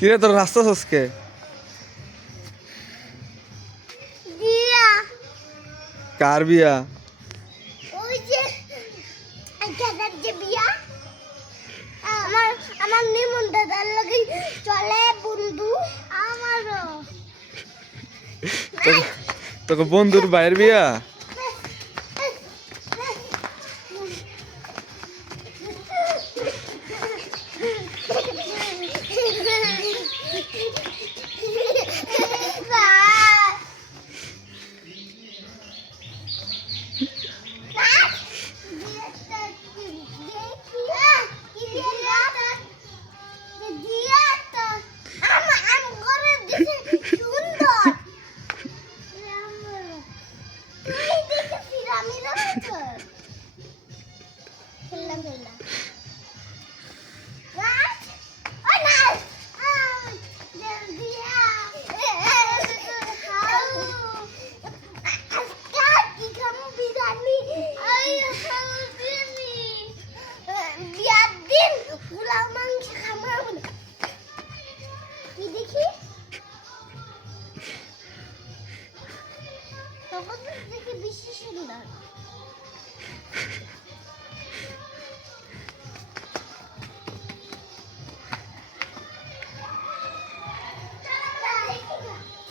কিরে তোর রাস্তা সসকে কার বিয়া? ওই যে দাদার যে বিয়া, আমার নিমন দাদার লগে চলে বন্ধু আমারও। তোকে বন্ধুর ভাইয়ের বিয়া?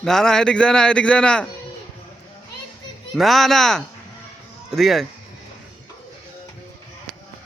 না না এদিক যায় না, এদিক যায় না, না না এদিকে আয়।